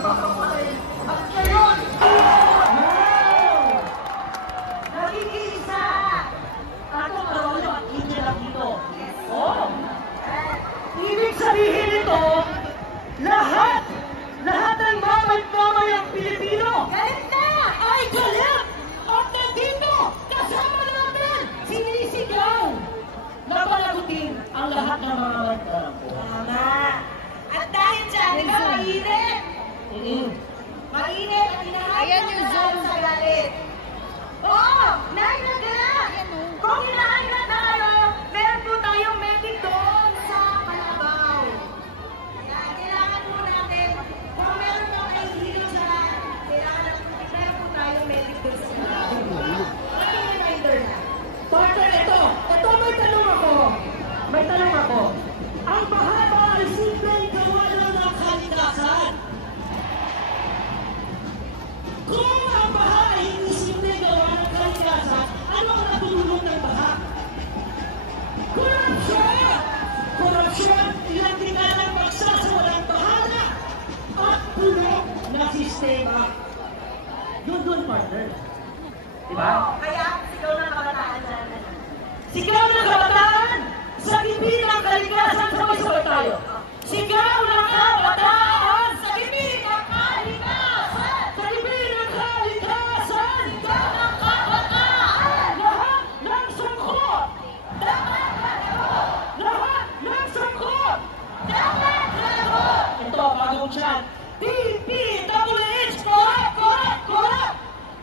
At ngayon, nagigisa! Ako Parolo at Angela dito. Oh! Ibig sabihin ito, lahat ng mamayang Pilipino Galit na! ay galit! At nandito, kasama natin, sinisigaw na panagutin ang lahat ng mga magdarampo. Tama. At dahil dyan, di ba mainit? Mainit at hinahain na tayo sa galit. Oo! Nainat ka na! Kung hinahain na tayo, meron po tayong medic doon sa Kalabaw. Kaya kailangan po natin, kung meron po kayong hilo dyan, kailangan meron po tayong medic doon sa Kalabaw. Ay, reminder na. Partner, ito may tanong ako. Ang baha ba ay simpleng gawa lang ng kalikasan? Kung ang baha ay hindi simpleng gawa ng kalikasan, ano ang natulong ng baha? Korupsyon! Korupsyon, ilang tinalang magsasawalang bahala at bulok na sistema. Doon, partner. Diba? Kaya, sigaw ng kabataan dyan. Sigaw ng kabataan! Sa gibig ng kalikasan, sabay-sabay tayo. Sigaw ng kabataan! Sa gibig ng kalikasan! Sa gibig ng kalikasan! Sigaw ng kabataan! Lahat ng sangkot! Dapat lagot! Lahat ng sangkot! Dapat lagot! Ito, bagong chat. DPWH! Corrupt! Corrupt! Corrupt!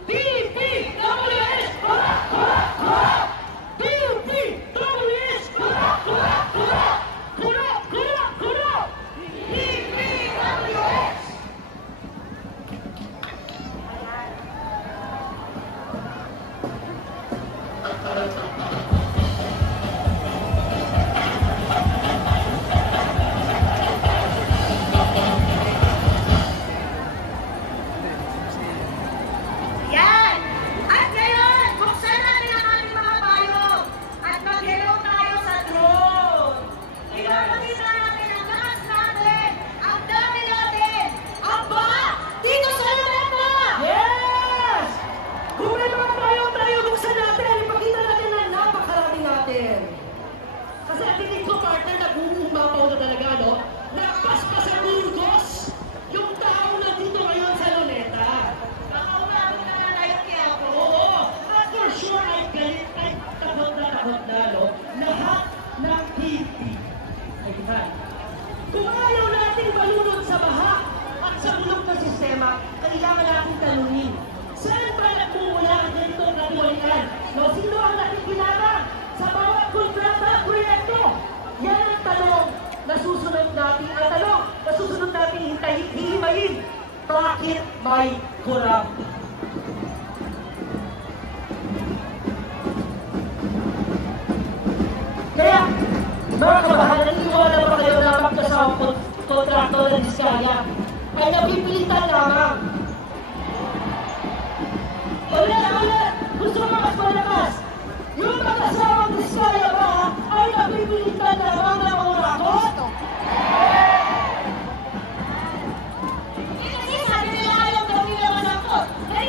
DPWH! Corrupt! Corrupt! Corrupt! DPWH! Corrupt! Corrupt! Corrupt! Corrupt! Corrupt! Corrupt! DPWH! Yan! At ngayon, buksan natin ang ating mga payo at mag-hello tayo sa drone. Ipapakita natin ang lakas natin, ang dami natin, ang baha dito sa Luneta! Yes! Kung may mga tayo buksan natin, ipakita natin na napakarami natin. Kasi tingin ko, partner, nag-uumapaw na talaga, no? Nagpaspas sa Burgos yung tao na dito ngayon sa Luneta. Makaumabot na na tayo kaya ako. Oo, at for sure ay galit ay takot na, no? Lahat ng TV. Ay, diba? Kung ayaw natin malunod sa baha at sa bulok na sistema, kailangan natin tanungin. Saan ba nagmumula ang ganitong katiwalian? No, sino ang nakikinabang sa bawat kontrata at proyekto? Yan ang tanong na susunod natin. Ang tanong na susunod natin hihimayin. Bakit may corrupt? Kaya, mga kabahan, naniniwala ba kayo na magkasawang kontrakto ng Diskaya ay napipilitan lamang? Ulit! Gusto mo mas malakas? Yung magkasawang Diskaya ba ay napipilitan lamang ng mga rakot? Kasi sabi nila ayaw daw nila masangkot. Kaya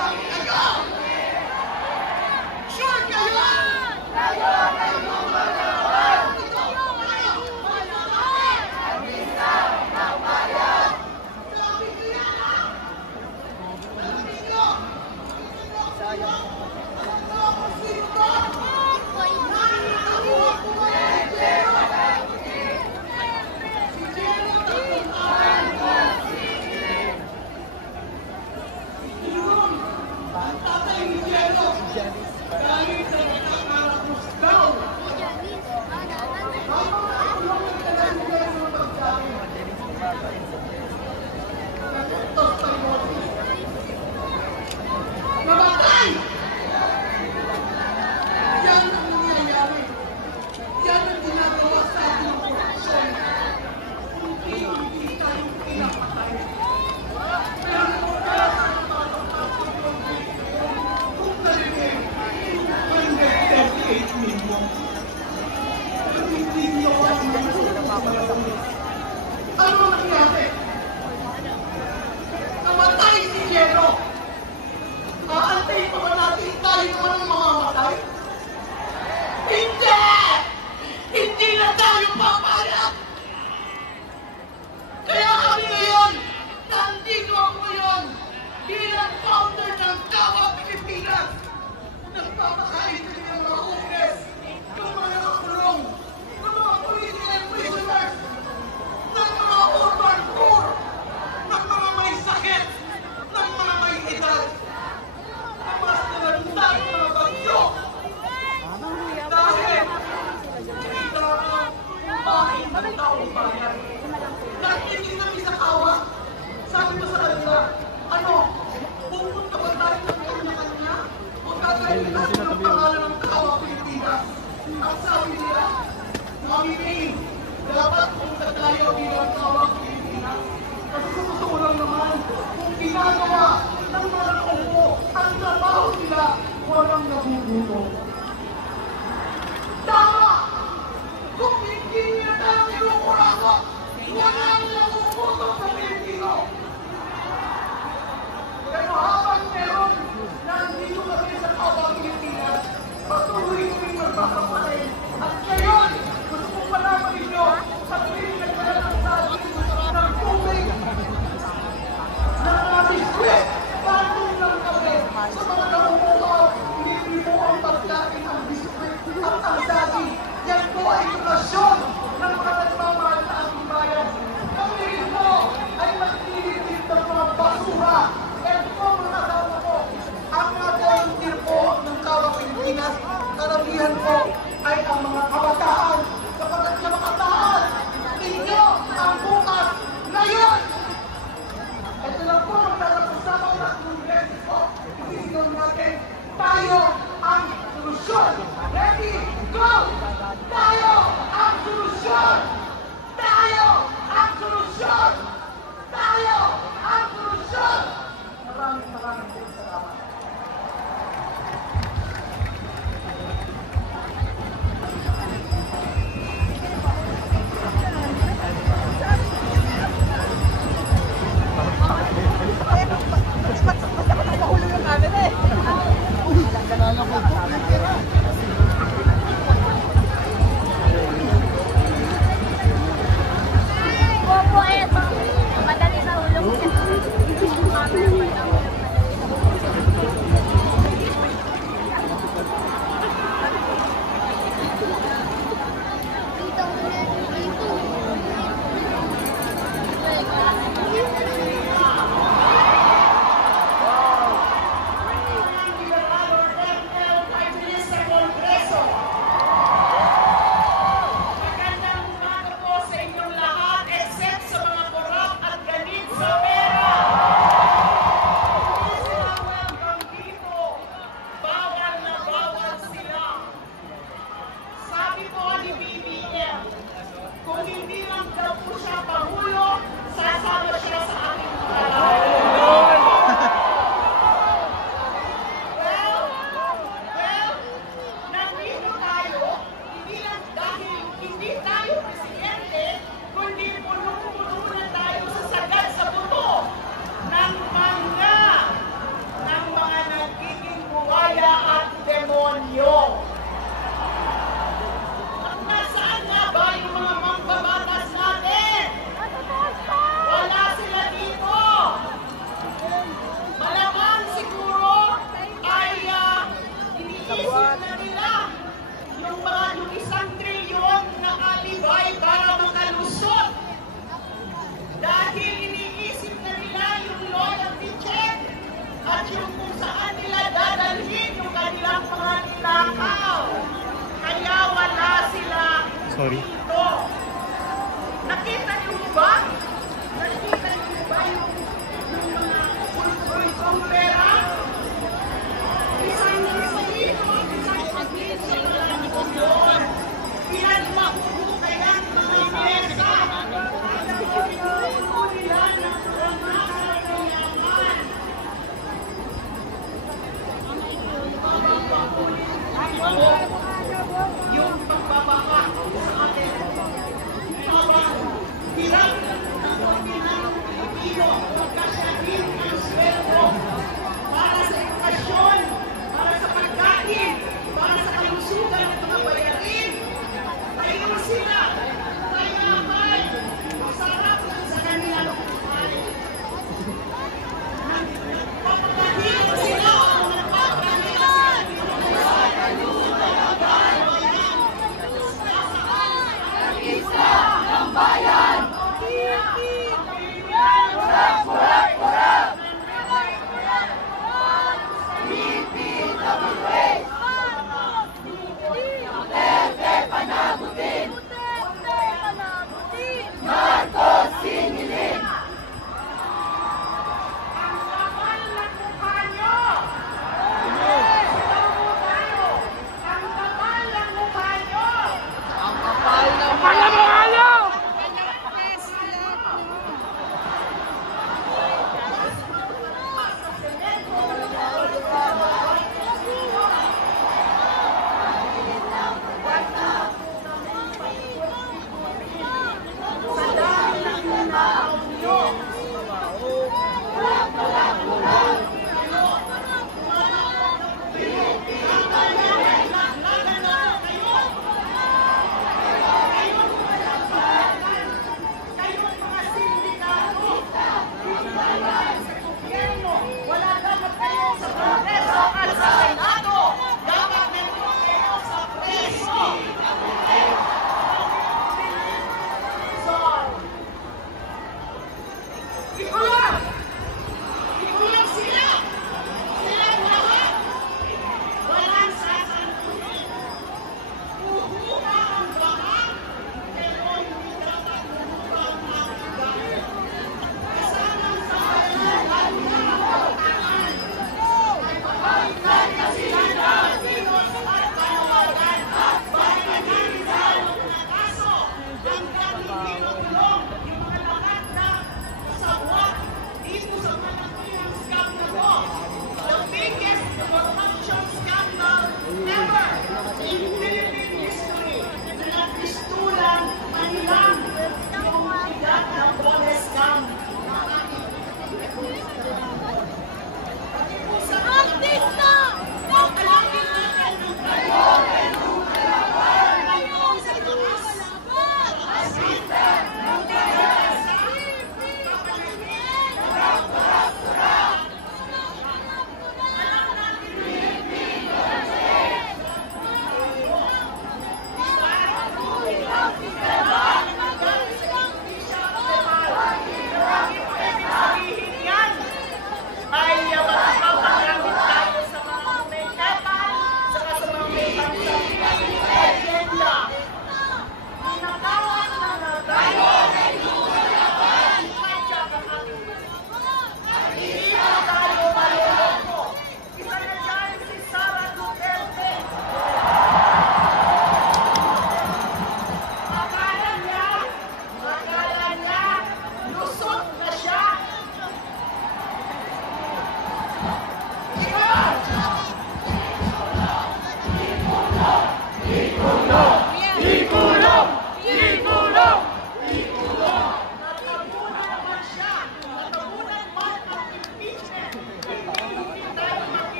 ng kayo! Sure kayo! Namatay! Yan ang nangyayari. Yan ang ginagawa sa ating korupsyon. Hindi tayo pinapatay. Pero kung narinig, 138 million. Pero hindi niyo ang ano nangyari? Namatay si Jero. Aantay pa ba natin tayo naman ang mamamatay? Hindi! Hindi na tayo papayag! Kaya kami ngayon, nandito ako ngayon bilang founder ng Kawa Pilipinas. Nagpapakain kami ng mga homeless, ng mga nakakulong, ng mga political prisoners, ng mga urban poor, ng mga may sakit, ng mga may edad. Mas nalantan ng mga bagyo. Dahil kita ang bahay ng taong bayan. Nakikinig kami sa Kawa. Sabi ko sa kanila, ano, pupunta ba tayo ng kanya-kanya? O gagawin natin ang pangalan ng Kawa Pilipinas? Ang sabi nila, Mami May, dapat punta tayo bilang Kawa Pilipinas. Kasi sa totoo lang naman, kung ginagawa ng mga naupo ang trabaho nila, walang nabubuto. Tama! Kung hindi nila tayo nilukurakot, walang nabubuto sa Pilipino. Pero habang meron, nandito kami sa Kawa Pilipinas, patuloy kaming magpapakain. At ngayon, gusto kong malaman ninyo, patuloy nagdala ng sabi ng tubig na mga biskwit, patong lang kami sa mga naumuha, hindi po ang pagkain ang biskwit at ang sabi. Yan po ay donasyon ng mga nagmamahal na ating bayan. Kami rin po ay magtitipid ng mga basura. Yan po mga kasama ko. Ang mga volunteer po ng Kawa Pilipinas, karamihan po ay ang mga kabataan. Kapag na makataan, inyo ang bukas ngayon! Ito lang po, magkakasama ko na kongreso po. Isisigaw natin, tayo ang solusyon. Ready, go! Tayo ang solusyon! Tayo ang solusyon! Tayo ang solusyon! Maraming salamat. Mahulog yung camera eh. at yung kung saan nila dadalhin yung kanilang mga ninakaw. Kaya wala sila dito. Nakita niyo ba? Nakita niyo ba yung mga kulturong pera? Isang yun. Pinagmahuhukayan mga mesa. Pinagmahuhukayan nila ng mga karayaman. Yung pagbabaha sa atin. Bilang ng Pilipino, magkasyahin ang sweldo para sa edukasyon, para sa pagkain, para sa kalusugan ng mga bayarin. Ayun sila, mayaman, masarap lang sa kanilang buhay. Nagpapahilo sila, nagpapahilo sila. Ng bayan!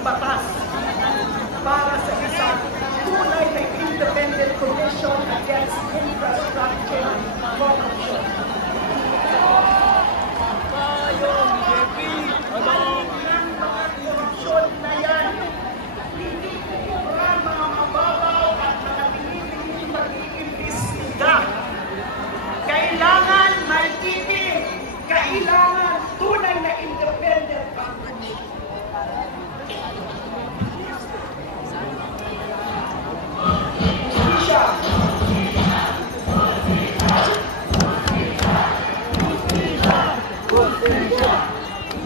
Batas para sa isang tunay na independent Independent Commission Against Infrastructure Corruption. Ang mga korupsyon na yan, hindi kukuran mga mababaw at mga pinipiling mag-iimbestiga. Kailangan may titig, kailangan tunay na independent company.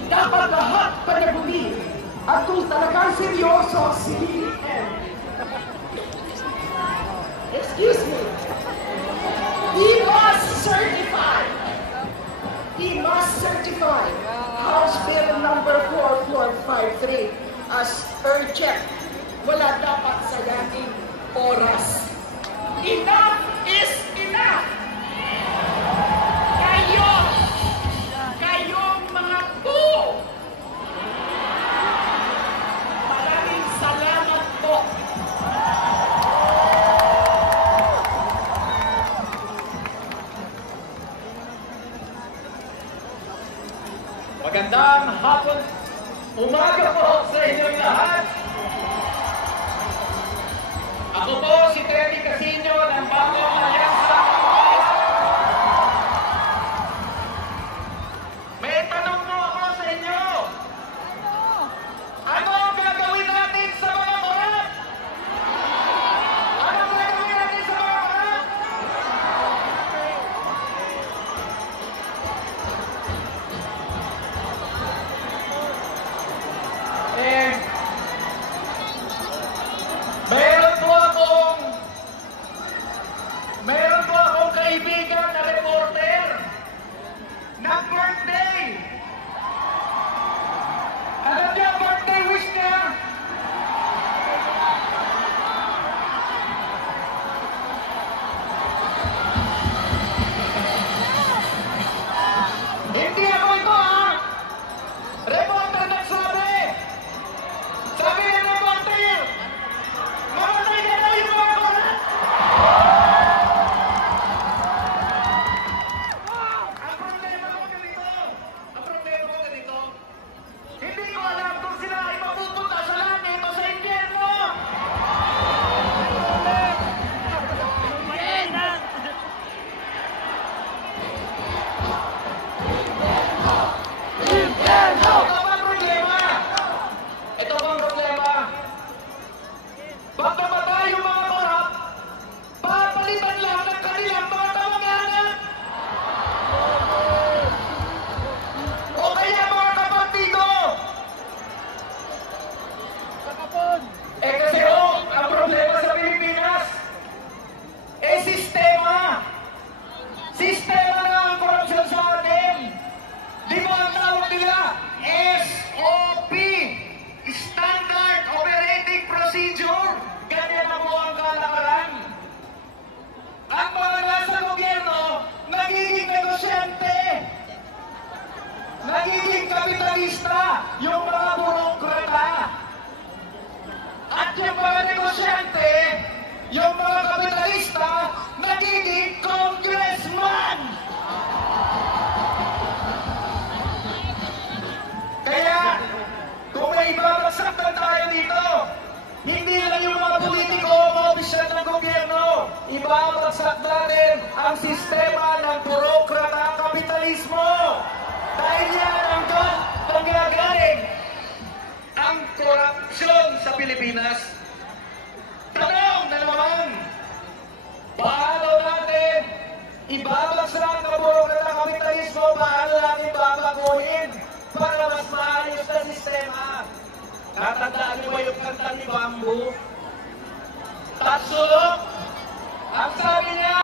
Dapat lahat panaguli at kung talagang seryoso si BBM. Excuse me. He must certify House Bill number 4453 as urgent. Wala dapat sayangin oras. Enough is enough! Kayong mga po! Maraming salamat po! Magandang hapon, umaga po sa inyong lahat. Ako po si Teddy Casino ng Bagong Alyansa. May tanong po ako sa inyo. Ano ang gagawin natin sa mga korap? Ano ang gagawin natin sa mga korap? Meron po akong kaibigan na reporter ng birthday. Alam niyo ang birthday wish niya? Hindi ako ito ha! Reporter nagsabi! Sabi ng reporter! Mamatay na tayo mga korap! Ang problema ko ganito, hindi ko alam kung sila ay mapupunta sa langit o sa impyerno! Ito ba ang problema? Pag namatay yung mga korap, papalitan lang ng kanilang mga kamag-anak. O kaya mga kapatido. Kasi ang problema sa Pilipinas, sistema. Sistema na ang korupsyon sa atin. Di ba ang tawag nila? SOP. Standard Operating Procedure. Ganyan na po ang kalakaran. Ang mga nasa gobyerno, nagiging negosyante. Nagiging kapitalista. Yung mga burokrata. At yung mga negosyante, yung mga kapitalista, nagiging congressman. Kaya, kung may babagsakan tayo dito, hindi lang yung mga politiko o mga opisyal ng gobyerno, ibabagsak natin ang sistema ng burokrata kapitalismo. Dahil yan ang pangyagaling ang korupsyon sa Pilipinas. Tanong na naman, paano natin ibabagsak ang burokrata kapitalismo? Paano natin babaguhin para mas maayos na sistema? Natandaan niyo ba yung kanta ni Bamboo?